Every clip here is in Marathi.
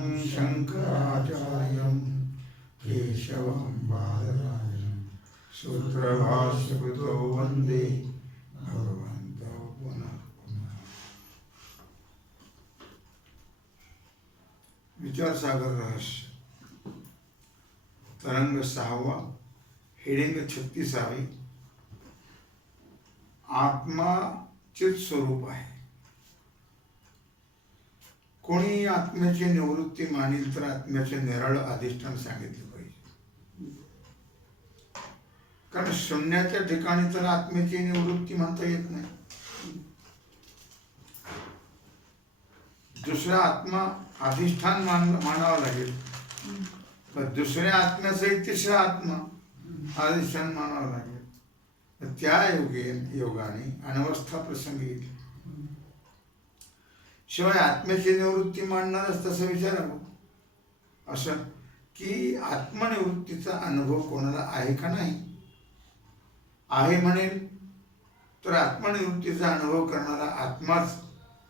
शंकराचार्यं केशवं बादरायणं सूत्रभाष्यकृतो वन्दे भगवन्तौ पुनः पुनः। विचारसागर रहस्य तरंग 6वा, हेडिंग 36वी। आत्मा चित स्वरूप आहे. कोणी आत्म्याची निवृत्ती मानिल तर आत्म्याचे निराळ अधिष्ठान सांगितले पाहिजे. कारण शून्याच्या ठिकाणी तर आत्म्याची निवृत्ती म्हणता येत नाही. दुसरा आत्मा अधिष्ठान मानावा लागेल. पण दुसऱ्या आत्म्यासहित तिसरा आत्मा अधिष्ठान मानावा लागेल. त्या योगाने अनवस्था प्रसंगी येईल. शिवाय आत्म्याची निवृत्ती मांडणारच तसं विचारावं असं की आत्मनिवृत्तीचा अनुभव कोणाला आहे का नाही. आहे म्हणेल तर आत्मनिवृत्तीचा अनुभव करणारा आत्माच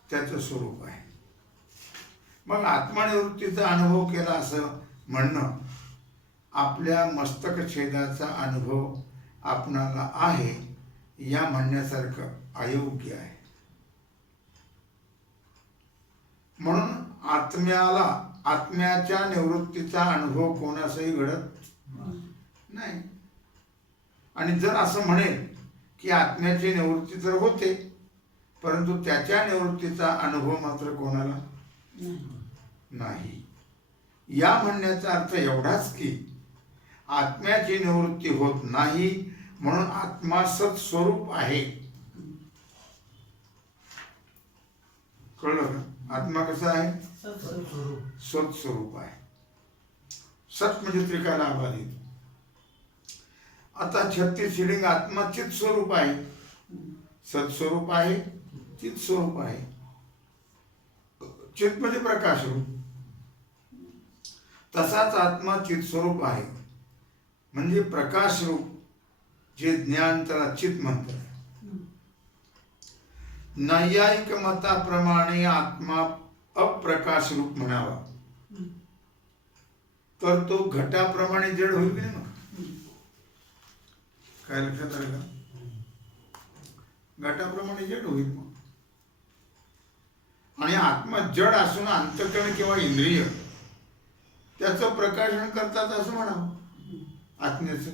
त्याचं स्वरूप आहे. मग आत्मनिवृत्तीचा अनुभव केला असं म्हणणं आपल्या मस्तकछेदाचा अनुभव आपणाला आहे या म्हणण्यासारखं अयोग्य आहे. म्हणून आत्म्याच्या निवृत्तीचा अनुभव कोणासही घडत नाही. आणि जर असं म्हणेल की आत्म्याची निवृत्ती तर होते परंतु त्याच्या निवृत्तीचा अनुभव मात्र कोणाला नाही. या म्हणण्याचा अर्थ एवढाच की आत्म्याची निवृत्ती होत नाही म्हणून आत्मा सत्स्वरूप आहे. कळलं का? आत्मा कसा आहे? सत्स्वरूप आहे. सत म्हणजे त्रिकालाबाधित. आता 36 हेडिंग आत्मा चित स्वरूप आहे. सत्स्वरूप आहे, चित स्वरूप आहे. चित म्हणजे प्रकाश रूप. तसाच आत्मा चित स्वरूप आहे म्हणजे प्रकाश रूप. जे ज्ञान त्याला चित म्हणतात. नैयायिक मताप्रमाणे आत्मा अप्रकाश रूप म्हणावा तर तो घटाप्रमाणे जड होईल की नाही. मग काय लक्षात आलं का? घटाप्रमाणे जड होईल. मग आणि आत्मा जड असून अंतःकरण किंवा इंद्रिय त्याचं प्रकाशन करतात असं म्हणावं. आत्म्याचं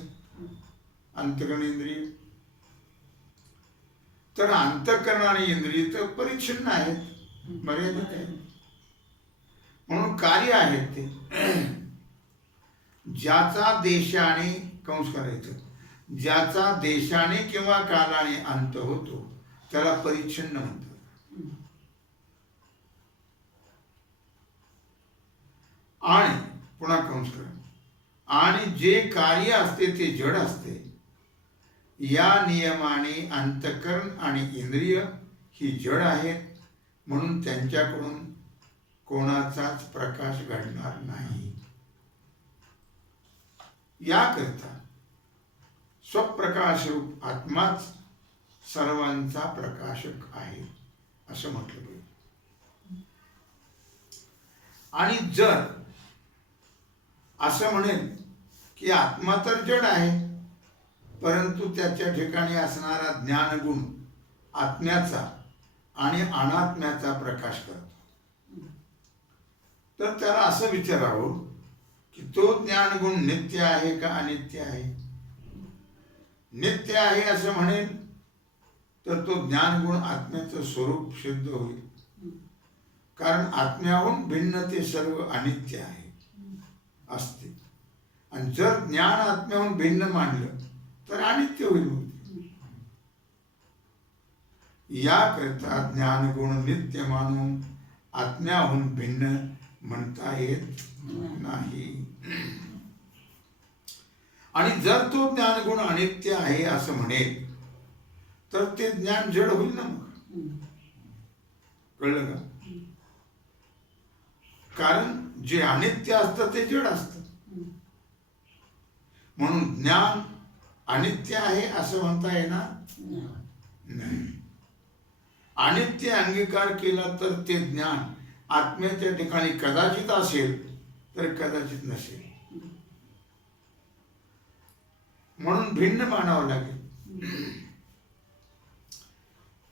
अंतःकरण इंद्रिय तर अंतःकरण आणि इंद्रिय तर परिच्छिन्न आहेत, मर्यादित आहेत. म्हणून कार्य आहेत ते. ज्याचा देशाने कंस करायचं, ज्याचा देशाने किंवा कालाने अंत होतो त्याला परिच्छिन्न म्हणतात. आणि पुन्हा कंस करा. आणि जे कार्य असते ते जड असते. या नियमाने अंतःकरण आणि इंद्रिय ही जड आहेत म्हणून त्यांच्याकडून कोणाचाच प्रकाश घडणार नाही. याकरता स्वप्रकाश रूप आत्माच सर्वांचा प्रकाशक आहे असं म्हटलं पाहिजे. आणि जर असं म्हणेल की आत्मा तर जड आहे परंतु त्याच्या ठिकाणी असणारा ज्ञानगुण आत्म्याचा आणि अनात्म्याचा प्रकाश करतो तर त्याला असं विचारावं की तो ज्ञानगुण नित्य आहे का अनित्य आहे. नित्य आहे असं म्हणेल तर तो ज्ञानगुण आत्म्याचं स्वरूप सिद्ध होईल. कारण आत्म्याहून भिन्न ते सर्व अनित्य आहे असते. आणि जर ज्ञान आत्म्याहून भिन्न मानलं तर अनित्य होईल. याकरता ज्ञानगुण नित्य मानून आत्म्याहून भिन्न म्हणता येत नाही. आणि जर तो ज्ञानगुण अनित्य आहे असं म्हणेल तर ते ज्ञान जड होईल ना. मग कळलं का? कारण जे अनित्य असतं ते जड असतं. म्हणून ज्ञान अनित्य आहे असं म्हणता येणार नाही. अनित्य अंगीकार केला तर ते ज्ञान आत्म्याच्या ठिकाणी कदाचित असेल तर कदाचित नसेल, म्हणून भिन्न मानावं लागेल.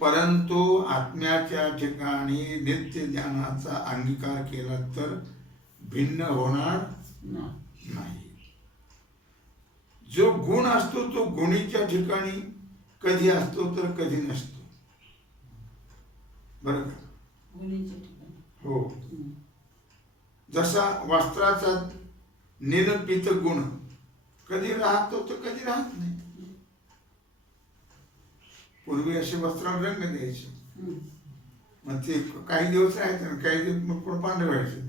परंतु आत्म्याच्या ठिकाणी नित्य ज्ञानाचा अंगीकार केला तर भिन्न होणार नाही. जो गुण असतो तो गुणीच्या ठिकाणी कधी असतो तर कधी नसतो, बरं का? हो. जसा वस्त्राचा निलपित गुण कधी राहतो तर कधी राहत नाही. पूर्वी असे वस्त्राला रंग द्यायचे, मग ते काही दिवस राहायचे, काही दिवस मग पुढे पांढरे व्हायचे.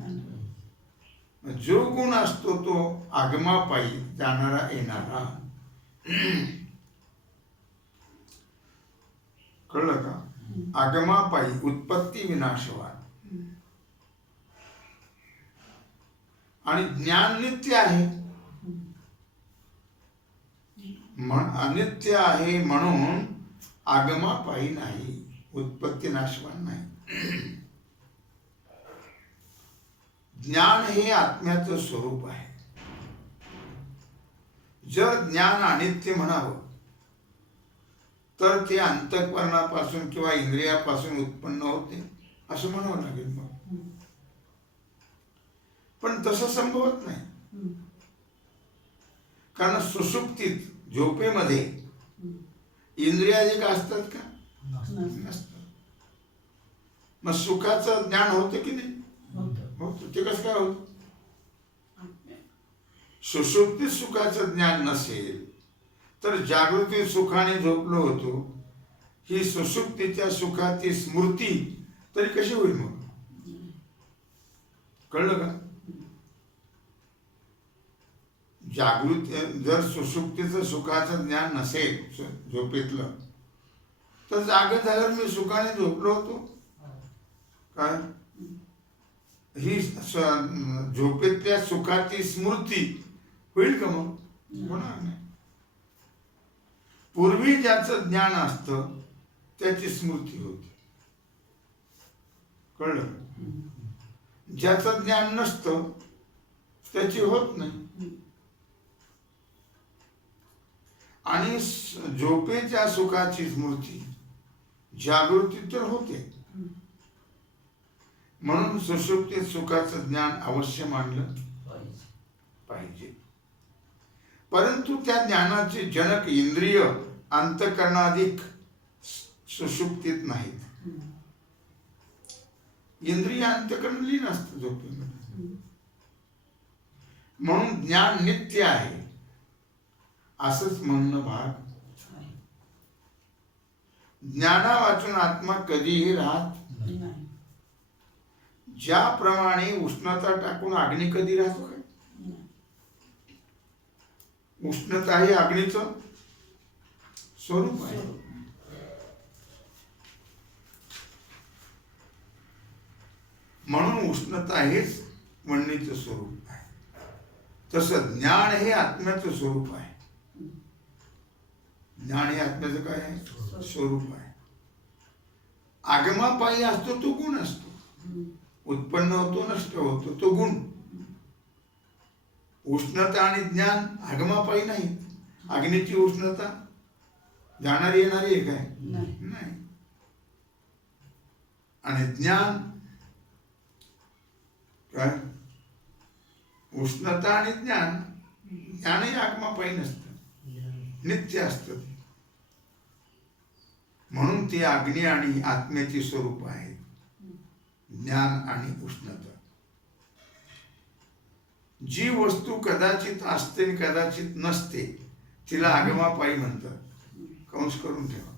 जो गुण असतो तो आगमापायी जाणारा येणारा, कळलं का? आगमापायी उत्पत्ती विनाशवान. आणि ज्ञान नित्य आहे, अनित्य आहे म्हणून आगमापायी नाही, उत्पत्ती नाशवान नाही. ज्ञान हे आत्म्याचं स्वरूप आहे. जर ज्ञान अनित्य म्हणावं तर ते अंतःकरणापासून किंवा इंद्रियापासून उत्पन्न होते असं म्हणावं लागेल मग. पण तसं संभवत नाही, कारण सुषुप्तीत झोपेमध्ये इंद्रियाधिक असतात का? नसतात. मग सुखाचं ज्ञान होतं की नाही? होतं. ते कसं काय होतं? सुषुप्तीत सुखाचं ज्ञान नसेल तर जागृती सुखाने झोपलो होतो ही सुषुप्तीच्या सुखाची स्मृती तरी कशी होईल मग? कळलं का? जागृती जर सुषुप्तीचं सुखाचं ज्ञान नसेल झोपेतलं तर जागे झाल्यावर मी सुखाने झोपलो होतो काय, ही झोपेतल्या सुखाची स्मृती होईल का मग? होणार नाही. पूर्वी ज्याचं ज्ञान असतं त्याची स्मृती होती, कळलं? ज्याचं ज्ञान नसतं त्याची होत नाही. आणि झोपेच्या सुखाची स्मृती जागृती तर होते, म्हणून सुषुप्तीत सुखाचं ज्ञान अवश्य मानलं पाहिजे. परंतु त्या ज्ञानाचे जनक इंद्रिय अंतःकरणाधिक सुषुप्तीत नाहीत. इंद्रिय अंतःकरण लीन असतं झोपेमध्ये, म्हणून ज्ञान नित्य आहे असंच म्हणणं भाग. ज्ञाना वाचून आत्मा कधीही राहत नाही. ज्याप्रमाणे उष्णता टाकून अग्नी कधी राहतो काय? उष्णता हे अग्नीचं स्वरूप आहे. म्हणून उष्णता हेच वणणीचं स्वरूप आहे. तसं ज्ञान हे आत्म्याचं स्वरूप आहे. ज्ञान हे आत्म्याचं काय आहे? स्वरूप आहे. आगमापायी असतो तो गुण असतो, उत्पन्न होतो नष्ट होतो तो गुण. उष्णता आणि ज्ञान आगमापायी नाही. अग्नीची उष्णता जाणारी येणारी आहे काय? नाही. आणि ज्ञान काय? उष्णता आणि ज्ञान, ज्ञानही आगमापायी नसतं, नित्य असतं. म्हणून ती अग्नी आणि आत्म्याची स्वरूप आहे, ज्ञान आणि उष्णता. जी वस्तू कदाचित असते आणि कदाचित नसते तिला आगमापायी म्हणतात. कंस करून ठेवा.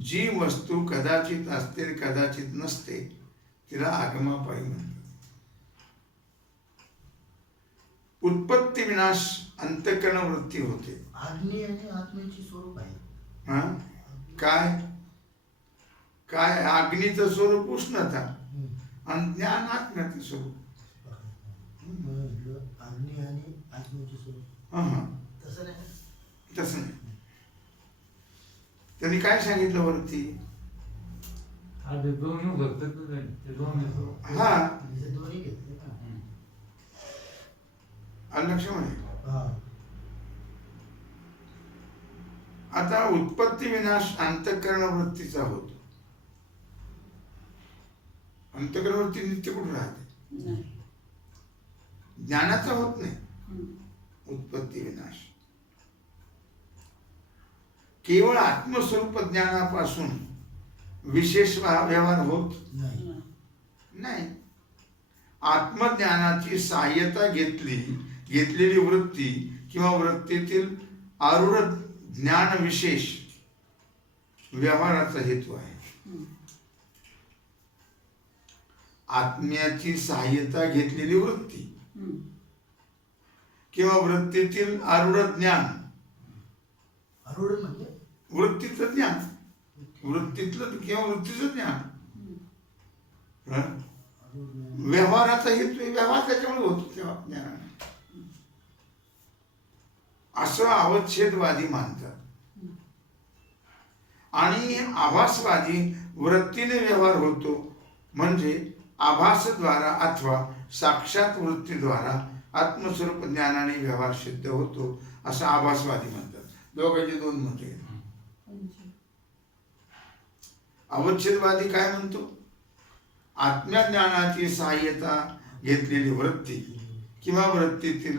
जी वस्तू कदाचित असते आणि कदाचित नसते तिला आगमापायी म्हणतात. उत्पत्ती विनाश अंतःकरण वृत्ती होते. अग्नी आणि आत्म्याची स्वरूप आहे. हा काय काय? अग्नीचं स्वरूप उष्णता आणि ज्ञान आत्म्याचं स्वरूप. अग्नी आणि आत्म्याची स्वरूप तसं नाही. तसं नाही. त्यांनी काय सांगितलं वरती? आधी दोन्ही भरतात ते दोन येतो. हा हे दोन्ही घेतले ना. आलं लक्षामध्ये. हा. आता उत्पत्ती विनाश अंतःकरण वृत्तीचा होतो. अंतःकरण वृत्ती नित्य कुठे राहते? नाही. ज्ञानाचा होत नाही हम्म. उत्पत्ती विनाश. केवळ आत्मस्वरूप ज्ञानापासून विशेष व्यवहार होत नाही. नाही. नाही. आत्मज्ञानाची सहाय्यता घेतलेली वृत्ती किंवा वृत्तीतील आरूढ ज्ञान विशेष व्यवहाराचा हेतू आहे. हम्म. आत्म्याची सहाय्यता घेतलेली वृत्ती हम्म. किंवा वृत्तीतील आरूढ ज्ञान, आरूढ म्हणजे वृत्तीचं ज्ञान, वृत्तीतलं किंवा वृत्तीचं ज्ञान हं? आरूढ नाही. व्यवहाराचा हेतू आहे. व्यवहार त्याच्यामुळे होतो तेव्हा ज्ञानाने, असं अवच्छेदवादी मानतात. आणि आभासवादी वृत्तीने व्यवहार होतो म्हणजे आभासद्वारा अथवा साक्षात वृत्तीद्वारा आत्मस्वरूप ज्ञानाने व्यवहार सिद्ध होतो असं आभासवादी म्हणतात. दोघांची दोन मते आहेत. अवच्छेदवादी काय म्हणतो? आत्मज्ञानाची सहाय्यता घेतलेली वृत्ती किंवा वृत्तीतील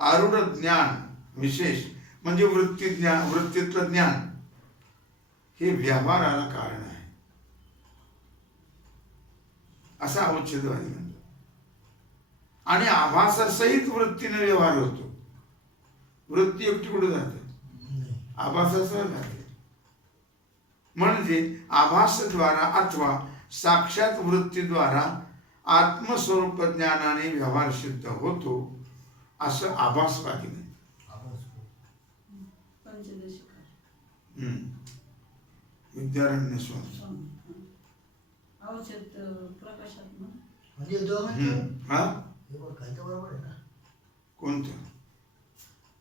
आरूढ ज्ञान विशेष म्हणजे वृत्तीतलं ज्ञान हे व्यवहाराला कारण आहे असं अवच्छेदवादी म्हणतात. आणि आभासासहित वृत्तीने व्यवहार होतो. वृत्ती एकटी कुठे जाते? नाही. आभासासह जाते. म्हणजे आभासद्वारा अथवा साक्षात वृत्तीद्वारा आत्मस्वरूप ज्ञानाने व्यवहार सिद्ध होतो असं आभासवादी म्हणतात. आवाज. पंचदशिकार. विद्यारण्य स्वामी. अवचेत प्रकाशात ना. म्हणजे दोघांचं हा हे बघ, काय तर बरोबर आहे ना. कोणतं?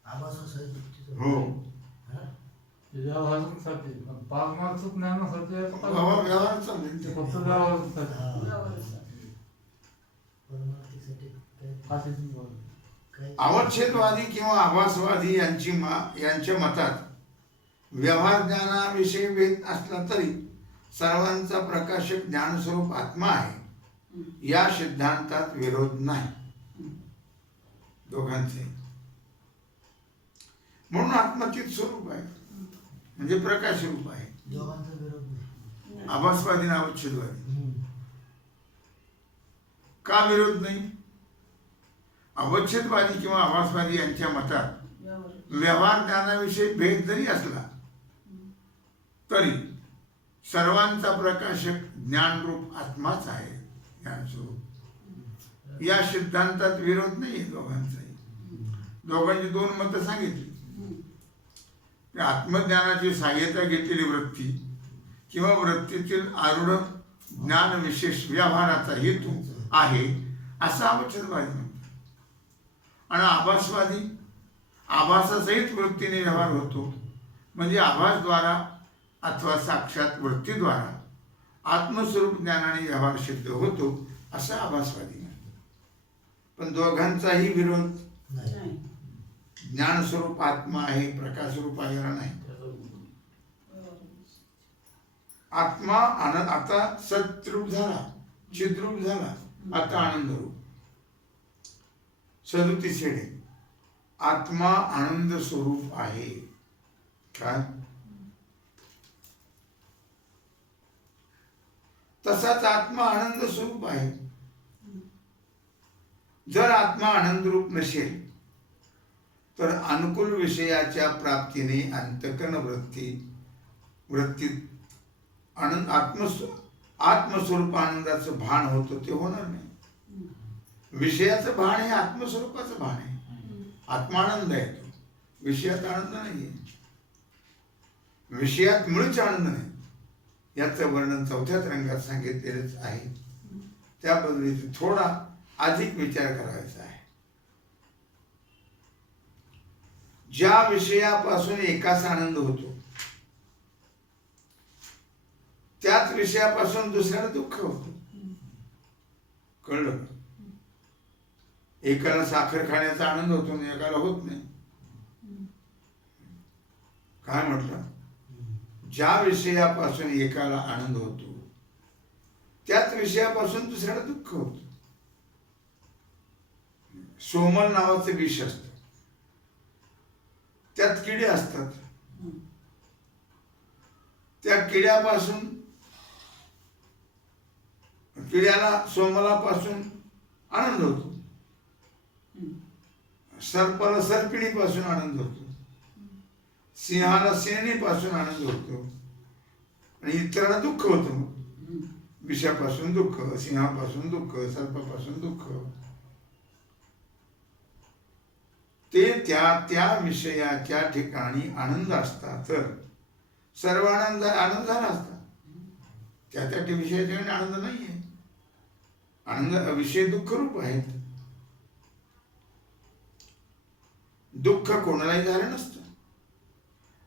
आवाजासहित वृत्तीचं. हो. हा? त्याच्या आवाजासाठी पारमार्थिक ज्ञानासाठी व्यवहार चालले ते फक्त व्यवहारासाठी. हा. व्यवहारासाठी. परमार्थीसाठी काय फाशीची बोल. काय अवच्छेदवादी किंवा आभासवादी यांच्या मतात व्यवहार ज्ञानाविषयी भेद असला तरी सर्वांचा प्रकाशक ज्ञानस्वरूप आत्मा आहे या सिद्धांतात विरोध नाही दोघांचे. म्हणून आत्मचित स्वरूप आहे म्हणजे प्रकाश रूप आहे. दोघांचा विरोध नाही. आभासवादी आणि अवच्छेदवादी. हम्म. का विरोध नाही? अवच्छेदवादी किंवा आभासवादी यांच्या मतात व्यवहार. व्यवहार ज्ञानाविषयी भेद जरी असला तरी सर्वांचा प्रकाशक ज्ञानरूप आत्माच आहे ज्ञानस्वरूप. या सिद्धांतात विरोध नाही दोघांचाही. दोघांची दोन मतं सांगितली. आत्मज्ञानाची सहाय्यता घेतलेली वृत्ती किंवा वृत्तीतील आरूढ ज्ञान विशेष व्यवहाराचा हेतू आहे असा अवच्छेदवादी म्हणतो. आणि आभासवादी आभासासहित वृत्तीने व्यवहार होतो म्हणजे आभासद्वारा अथवा साक्षात वृत्तीद्वारा आत्मस्वरूप ज्ञानाने व्यवहार सिद्ध होतो असं आभासवादी म्हणतो. पण दोघांचाही विरोध नाही. नाही. ज्ञानस्वरूप आत्मा आहे प्रकाशरूप आहे याला नाही. आत्मा आनंद आता सद्रूप झाला, चिद्रूप झाला, आता आनंद रूप. 37 हेडे आत्मा आनंद स्वरूप आहे. काय? तसाच आत्मा आनंद स्वरूप आहे. जर आत्मा आनंद रूप नसेल तर अनुकूल विषयाच्या प्राप्तीने अंतःकरण वृत्तीत आनंद आत्मस्वरूप आनंदाचं भान होतं ते होणार नाही. विषयाचं भान हे आत्मस्वरूपाचं भान आहे. आत्मानंद आहे तो, विषयात आनंद नाही आहे. विषयात मुळीच आनंद नाही याचं वर्णन 4थ्या रंगात सांगितलेलंच आहे. त्याबद्दल थोडा अधिक विचार करायचा आहे. ज्या विषयापासून एकाच आनंद होतो त्याच विषयापासून दुसऱ्याला दुःख होतं. कळलं का? एकाला साखर खाण्याचा आनंद होतो आणि एकाला होत नाही. काय म्हटलं? ज्या विषयापासून एकाला आनंद होतो त्याच विषयापासून दुसऱ्याला दुःख होतं. सोमल नावाचं विष असतं, त्यात किडे असतात. त्या किड्यापासून किड्याला सोमलापासून आनंद होतो, सर्पाला सर्पिणीपासून आनंद होतो, सिंहाला सिंहिणीपासून आनंद होतो आणि इतरांना दुःख होतं. मग विषापासून दुःख, सिंहापासून दुःख, सर्पापासून दुःख. ते त्या त्या विषयाच्या ठिकाणी आनंद असता तर सर्व आनंद झाला असता. त्या त्या विषयाच्या ठिकाणी आनंद नाहीये. आनंद विषय दुःख रूप आहेत. दुःख कोणालाही झालं नसतं.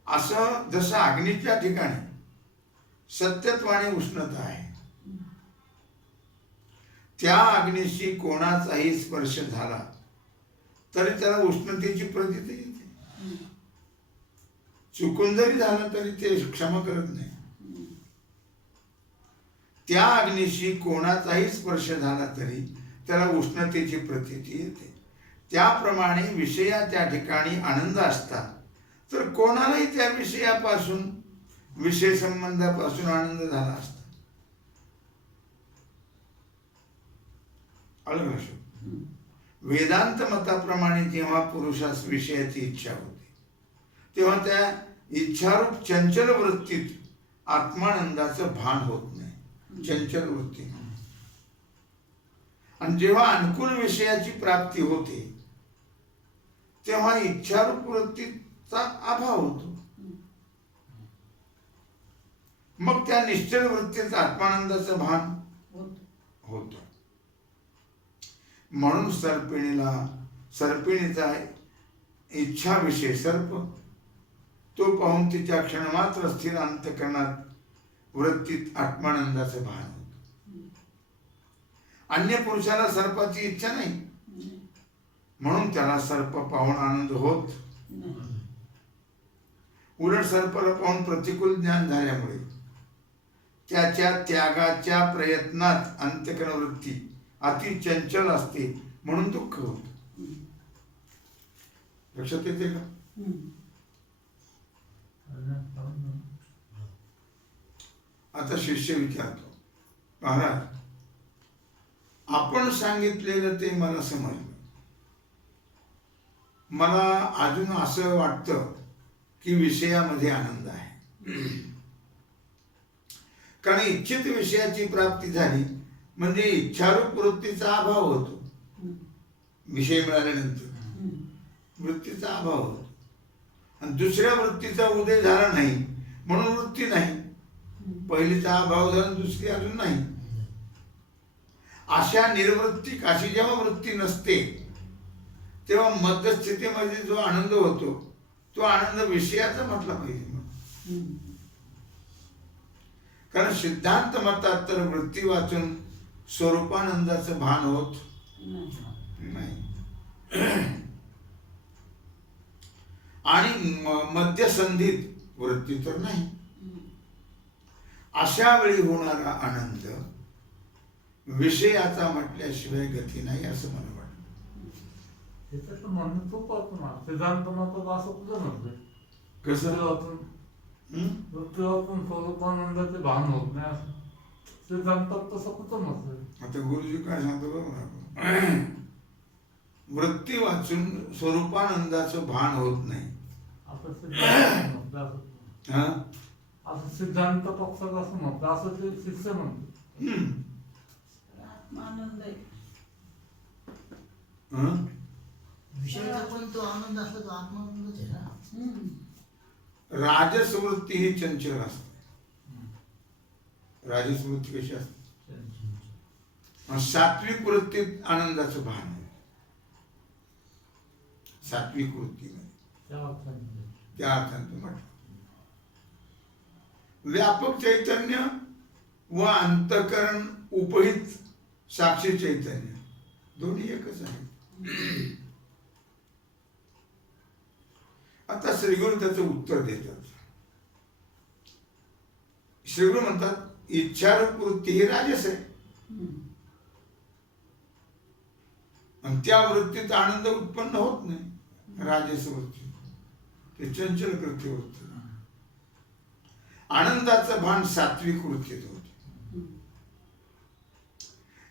असं जसं अग्नीच्या ठिकाणी सत्यत्व आणि उष्णता आहे, त्या अग्नीशी कोणाचाही स्पर्श झाला तरी त्याला उष्णतेची प्रतीती येते. चुकून जरी झालं तरी ते क्षमा करत नाही. त्या अग्नीशी कोणाचाही स्पर्श झाला तरी त्याला उष्णतेची प्रतीती येते. त्याप्रमाणे विषयाच्या ठिकाणी आनंद असता तर कोणालाही त्या विषयापासून, विषय संबंधापासून आनंद झाला असता. वेदांत मताप्रमाणे जेव्हा पुरुषास विषयाची इच्छा होते तेव्हा त्या इच्छारूप चंचल वृत्तीत आत्मानंदाचं भान होत नाही. चंचल वृत्ती. आणि जेव्हा अनुकूल विषयाची प्राप्ती होते तेव्हा इच्छारूप वृत्तीचा अभाव होतो. मग त्या निश्चल वृत्तीत आत्मानंदाचं भान होतं. म्हणून सर्पिणीचा इच्छा विषय सर्प, तो पाहून तिच्या क्षणमात्र स्थिर अंतःकरणात वृत्तीत आत्मानंदाचं भान होतं. अन्य पुरुषाला सर्पाची इच्छा नाही म्हणून त्याला सर्प पाहून आनंद होत. उलट सर्पाला पाहून प्रतिकूल ज्ञान झाल्यामुळे त्याच्या त्यागाच्या प्रयत्नात अंतःकरण वृत्ती अति चंचल असते म्हणून दुःख होत. लक्षात येते का? आता शिष्य विचारतो, महाराज आपण सांगितलेलं ते मला समजलं. मला अजून असं वाटतं की विषयामध्ये आनंद आहे. कारण इच्छित विषयाची प्राप्ती झाली म्हणजे इच्छारूप वृत्तीचा अभाव होतो. विषय मिळाल्यानंतर वृत्तीचा अभाव होतो आणि दुसऱ्या वृत्तीचा उदय झाला नाही म्हणून वृत्ती नाही. पहिलीचा अभाव झाला, दुसरी अजून नाही. अशा निर्वृत्तिक अशी जेव्हा वृत्ती नसते तेव्हा मध्यस्थितीमध्ये जो आनंद होतो तो आनंद विषयाचा म्हटला पाहिजे. कारण सिद्धांत मतात तर वृत्ती वाचून स्वरूपानंदाचं भान होत नाही. आणि मध्यसंधीत वृत्ती तर नाही. अशा वेळी होणारा आनंद विषयाचा म्हटल्याशिवाय गती नाही असं मला वाटतं. त्याचं म्हणणं खूप आपण सिद्धांत मतात असं कुठं म्हणतोय? कसं? वृत्तीवाचून स्वरूपानंदाचे भान होत नाही असं सिद्धांतात तसं कुठं नसतं. आता गुरुजी काय सांगतो बघ ना, वृत्ती वाचून स्वरूपानंदाचं भान होत नाही असं सिद्धांत म्हणतं. असं सिद्धांत पक्षात असं म्हणतं, असं ते शिष्य म्हणतो. आत्मानंद आहे. विषयाचा पण तो आनंद असला तो आत्मानंदच आहे ना. राजस वृत्ती ही चंचल असते. राजस वृत्ती कशी असते? सात्विक वृत्तीत आनंदाचं भान आहे. सात्विक वृत्तीमध्ये त्या अर्थाने म्हटलं. व्यापक चैतन्य व अंतःकरण उपहित साक्षी चैतन्य दोन्ही एकच आहे. आता श्रीगुरु त्याचं उत्तर देतात. श्रीगुरु म्हणतात इच्छारूप वृत्ती ही राजस आहे आणि त्या वृत्तीत आनंद उत्पन्न होत नाही. राजस वृत्ती ते चंचल कृत्य वृत्ती. आनंदाचं भान सात्विक वृत्तीत होते.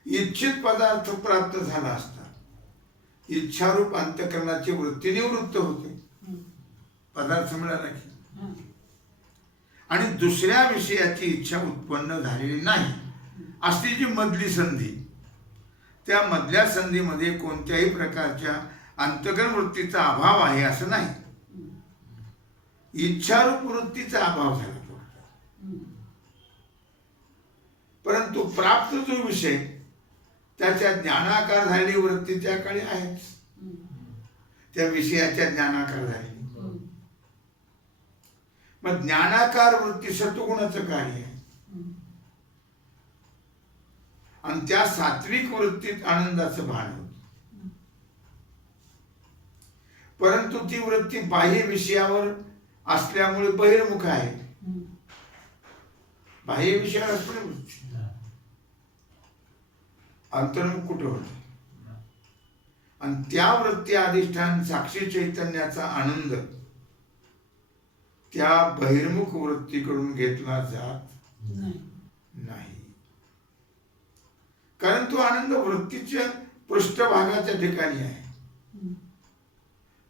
इच्छित पदार्थ प्राप्त झाला असता इच्छारूप अंतःकरणाची वृत्ती निवृत्त होते. पदार्थ मिळाला की आणि दुसऱ्या विषयाची इच्छा उत्पन्न झालेली नाही असली जी मधली संधी, त्या मधल्या संधीमध्ये कोणत्याही प्रकारच्या अंतःकरण वृत्तीचा अभाव आहे असं नाही. इच्छारूप वृत्तीचा अभाव झाला परंतु प्राप्त जो विषय त्याच्या ज्ञानाकार झालेली वृत्ती त्या काळी आहेच. त्या विषयाच्या ज्ञानाकार झालेली. मग ज्ञानाकार वृत्ती सत्वगुणाचं कार्य आहे आणि त्या सात्विक वृत्तीत आनंदाचं भान होत. परंतु ती वृत्ती बाह्य विषयावर असल्यामुळे बहिर्मुख आहे. बाह्य विषयावर असल्यामुळे वृत्ती अंतर्मुख कुठे होते आणि त्या वृत्ती अधिष्ठान साक्षी चैतन्याचा आनंद त्या बहिर्मुख वृत्तीकडून घेतला जात नाही. कारण तो आनंद वृत्तीच्या पृष्ठभागाच्या ठिकाणी आहे.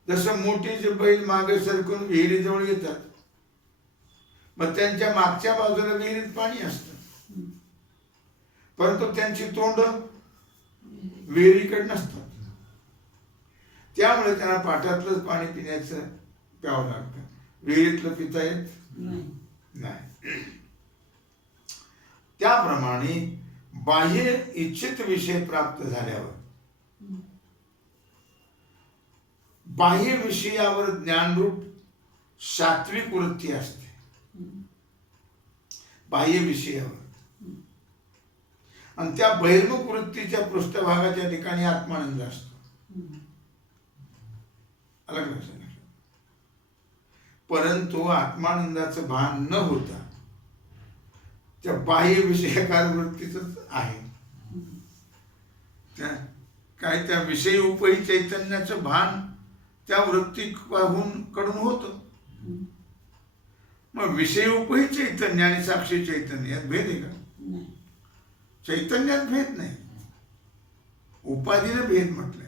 जसं मोठे जे बैल मागे सरकून विहिरीजवळ येतात मग त्यांच्या मागच्या बाजूला विहिरीत पाणी असतं परंतु त्यांची तोंड विहिरीकडे नसतात. त्यामुळे त्यांना पाटातलंच पाणी पिण्याचं प्यावं लागतं. विहिरीतलं पिता येत नाही. त्याप्रमाणे बाह्य इच्छित विषय प्राप्त झाल्यावर बाह्य विषयावर ज्ञानरूप सात्विक वृत्ती असते. बाह्य विषयावर आणि त्या बहिर्मुख वृत्तीच्या पृष्ठभागाच्या ठिकाणी आत्मानंद असतो. अलग लक्षात. परंतु आत्मानंदाचं भान न होता त्या बाह्य विषयकार वृत्तीच आहे. काय त्या विषयी उपही चैतन्याचं भान त्या वृत्ती कडून होतं. मग विषय उपही चैतन्य आणि साक्षी चैतन्य यात भेद आहे का? चैतन्यात भेद नाही, उपाधीने भेद म्हटलंय.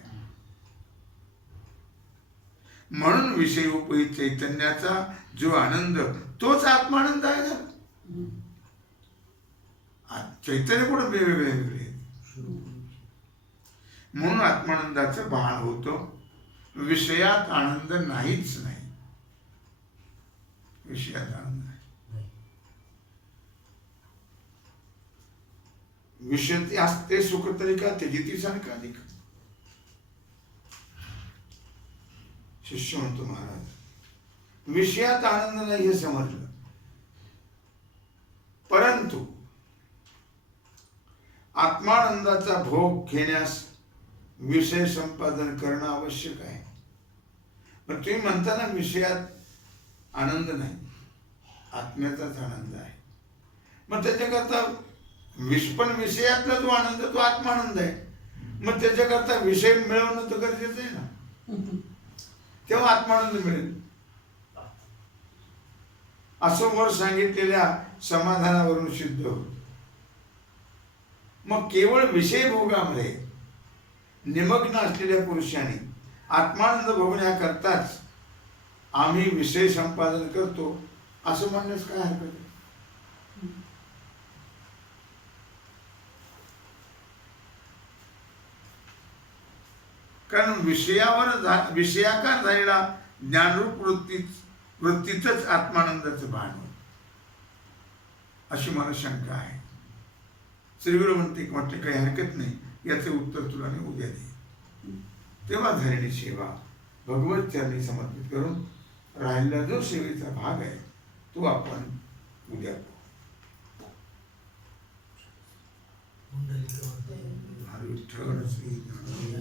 म्हणून विषय उपही चैतन्याचा जो आनंद तोच आत्मानंद आहे ना. चैतन्य कुठं वेगवेगळे वेगळे. म्हणून आत्मानंदाचं भान होतं. विषयात आनंद नाहीच नाही. विषयात आनंद नाही. विषय असते सुख तरी का ते जिती अधिक. शिष्य म्हणतो महाराज विषयात आनंद नाही हे समजलं परंतु आत्मानंदाचा भोग घेण्यास विषय संपादन करणं आवश्यक आहे. पण तुम्ही म्हणता ना विषयात आनंद नाही, आत्म्याचाच आनंद आहे. मग त्याच्याकरता पण विषयातला जो आनंद तो आत्मानंद आहे. मग त्याच्याकरता विषय मिळवणं तर गरजेचं आहे ना. तेव्हा आत्मानंद मिळेल. असं वर सांगितलेल्या समाधानावरून सिद्ध होत. मग केवळ विषय भोगामध्ये निमग्न असलेल्या पुरुषाने आत्मानंद भोगण्याकरताच आम्ही विषय संपादन करतो असं म्हणण्यास काय हरकत आहे? कारण विषयाकार झालेला ज्ञानरूप वृत्तीतच आत्मानंदाचं भान होत अशी मला शंका आहे. श्रीगुरु म्हणते म्हटले काही हरकत नाही, याचे उत्तर तुला मी उद्या दे. तेव्हा झालेली सेवा भगवत चरणी समर्पित करून राहिलेला जो सेवेचा भाग आहे तो आपण उद्या विठ्ठल श्री ज्ञानदेव